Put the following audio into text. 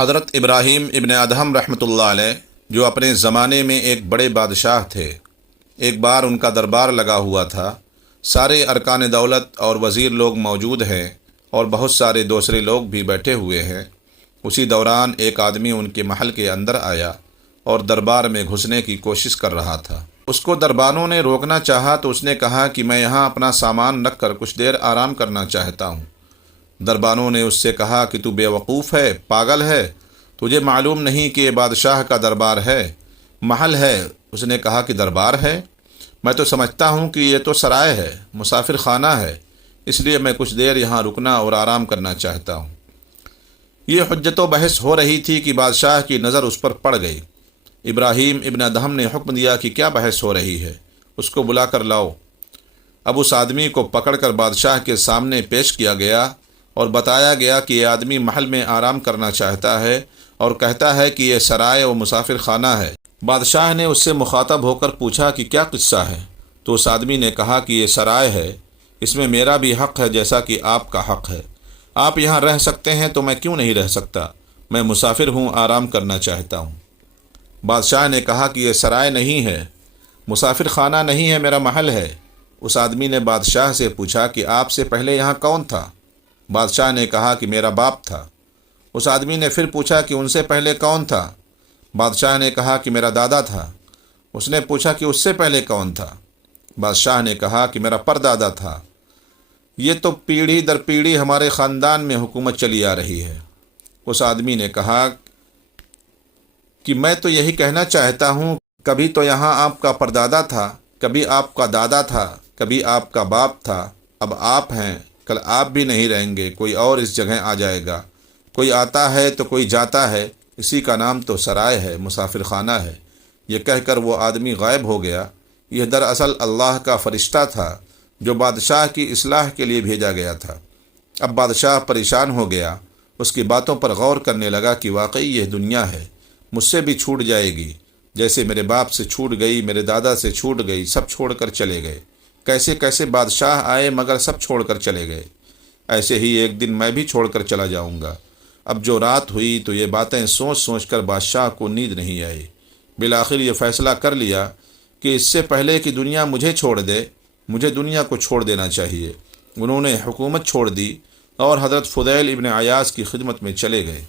حضرت ابراہیم ابن ادہم رحمۃ اللہ علیہ جو اپنے زمانے میں ایک بڑے بادشاہ تھے، ایک بار ان کا دربار لگا ہوا تھا۔ سارے ارکان دولت اور وزیر لوگ موجود ہیں اور بہت سارے دوسرے لوگ بھی بیٹھے ہوئے ہیں۔ اسی دوران ایک آدمی ان کے محل کے اندر آیا اور دربار میں گھسنے کی کوشش کر رہا تھا۔ اس کو دربانوں نے روکنا چاہا تو اس نے کہا کہ میں یہاں اپنا سامان رکھ کر کچھ دیر آرام کرنا چاہتا ہوں۔ دربانوں نے اس سے کہا کہ تو بے وقوف ہے، پاگل ہے، تجھے معلوم نہیں کہ یہ بادشاہ کا دربار ہے، محل ہے۔ اس نے کہا کہ دربار ہے؟ میں تو سمجھتا ہوں کہ یہ تو سرائے ہے، مسافر خانہ ہے، اس لیے میں کچھ دیر یہاں رکنا اور آرام کرنا چاہتا ہوں۔ یہ حجت و بحث ہو رہی تھی کہ بادشاہ کی نظر اس پر پڑ گئی۔ ابراہیم ابن ادہم نے حکم دیا کہ کیا بحث ہو رہی ہے، اس کو بلا کر لاؤ۔ اب اس آدمی کو پکڑ کر بادشاہ کے سامنے پیش کیا گیا اور بتایا گیا کہ یہ آدمی محل میں آرام کرنا چاہتا ہے اور کہتا ہے کہ یہ سرائے و مسافر خانہ ہے۔ بادشاہ نے اس سے مخاطب ہو کر پوچھا کہ کیا قصہ ہے؟ تو اس آدمی نے کہا کہ یہ سرائے ہے، اس میں میرا بھی حق ہے جیسا کہ آپ کا حق ہے۔ آپ یہاں رہ سکتے ہیں تو میں کیوں نہیں رہ سکتا؟ میں مسافر ہوں، آرام کرنا چاہتا ہوں۔ بادشاہ نے کہا کہ یہ سرائے نہیں ہے، مسافر خانہ نہیں ہے، میرا محل ہے۔ اس آدمی نے بادشاہ سے پوچھا کہ آپ سے پہلے یہاں کون تھا؟ بادشاہ نے کہا کہ میرا باپ تھا۔ اس آدمی نے پھر پوچھا کہ ان سے پہلے کون تھا؟ بادشاہ نے کہا کہ میرا دادا تھا۔ اس نے پوچھا کہ اس سے پہلے کون تھا؟ بادشاہ نے کہا کہ میرا پردادا تھا۔ یہ تو پیڑھی در پیڑھی ہمارے خاندان میں حکومت چلی آ رہی ہے۔ اس آدمی نے کہا کہ میں تو یہی کہنا چاہتا ہوں، کبھی تو یہاں آپ کا پردادا تھا، کبھی آپ کا دادا تھا، کبھی آپ کا باپ تھا، اب آپ ہیں، کل آپ بھی نہیں رہیں گے، کوئی اور اس جگہ آ جائے گا۔ کوئی آتا ہے تو کوئی جاتا ہے، اسی کا نام تو سرائے ہے، مسافر خانہ ہے۔ یہ کہہ کر وہ آدمی غائب ہو گیا۔ یہ دراصل اللہ کا فرشتہ تھا جو بادشاہ کی اصلاح کے لیے بھیجا گیا تھا۔ اب بادشاہ پریشان ہو گیا، اس کی باتوں پر غور کرنے لگا کہ واقعی یہ دنیا ہے، مجھ سے بھی چھوٹ جائے گی، جیسے میرے باپ سے چھوٹ گئی، میرے دادا سے چھوٹ گئی، سب چھوڑ کر چلے گئے۔ کیسے کیسے بادشاہ آئے مگر سب چھوڑ کر چلے گئے۔ ایسے ہی ایک دن میں بھی چھوڑ کر چلا جاؤں گا۔ اب جو رات ہوئی تو یہ باتیں سوچ سوچ کر بادشاہ کو نیند نہیں آئی۔ بالآخر یہ فیصلہ کر لیا کہ اس سے پہلے کہ دنیا مجھے چھوڑ دے، مجھے دنیا کو چھوڑ دینا چاہیے۔ انہوں نے حکومت چھوڑ دی اور حضرت فضیل ابن عیاض کی خدمت میں چلے گئے۔